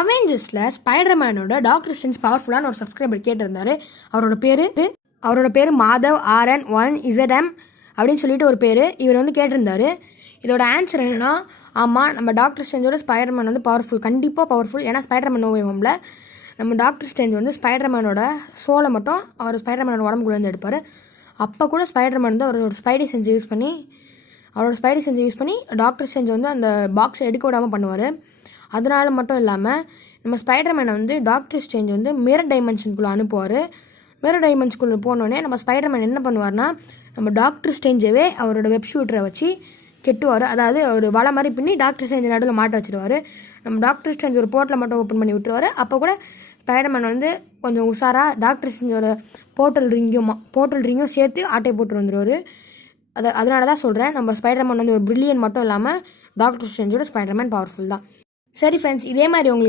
அவெஞ்சர்ஸில் ஸ்பைடர்மேனோட doctor strange பவர்ஃபுல்லான ஒரு subscriber கேட்டிருந்தார். அவரோட பேர் மாதவ் RN1ZM அப்படின்னு சொல்லிட்டு ஒரு பேர். இவர் வந்து கேட்டிருந்தார். இதோட ஆன்சர் என்னென்னா, ஆமாம், நம்ம டாக்டர் ஸ்ட்ரேஞ்சோட ஸ்பைடர்மேன் வந்து பவர்ஃபுல், கண்டிப்பாக பவர்ஃபுல். ஏன்னா ஸ்பைடர்மேன் நோ வே ஹோமில் நம்ம டாக்டர் ஸ்ட்ரேஞ்ச் வந்து ஸ்பைடர்மேனோட சோலை மட்டும் அவர் ஸ்பைடர்மேனோட உடம்புக்குள்ளேருந்து எடுப்பார். அப்போ கூட ஸ்பைடர்மேன் வந்து அவரோட ஸ்பைடி செஞ்சு யூஸ் பண்ணி டாக்டர் ஸ்ட்ரேஞ்ச் வந்து அந்த பாக்ஸை எடுக்க விடாமல் பண்ணுவார். அதனால மட்டும் இல்லாமல் நம்ம ஸ்பைடர்மேனை வந்து டாக்டர் ஸ்ட்ரேஞ்ச் வந்து மிரர் டைமென்ஷனுக்குள்ளே அனுப்புவார். மிரர் டைமென்ஷனுக்குள்ளே போனோடனே நம்ம ஸ்பைடர்மேன் என்ன பண்ணுவார்னா, நம்ம டாக்டர் ஸ்ட்ரேஞ்சவே அவரோட வெப் ஷூட்டரை வச்சு கெட்டுவார். அதாவது ஒரு வலை மாதிரி பின்னி டாக்டர் ஸ்ட்ரேஞ்ச் நடுவில் மாட்ட வச்சுருவார். நம்ம டாக்டர் ஸ்ட்ரேஞ்ச் ஒரு போர்ட்டலை மட்டும் ஓப்பன் பண்ணி விட்டுருவார். அப்போ கூட ஸ்பைடர்மேன் வந்து கொஞ்சம் உஷாராக டாக்டர் ஸ்ட்ரேஞ்சோட போர்ட்டல் ரிங்கும் சேர்த்து ஆட்டை போட்டு வந்துடுவார். அதனால தான் சொல்கிறேன், நம்ம ஸ்பைடர்மேன் வந்து ஒரு பிரில்லியன் மட்டும் இல்லாமல் டாக்டர் ஸ்ட்ரேஞ்சோட ஸ்பைடர்மேன் பவர்ஃபுல் தான். சரி ஃப்ரெண்ட்ஸ், இதே மாதிரி உங்களுக்கு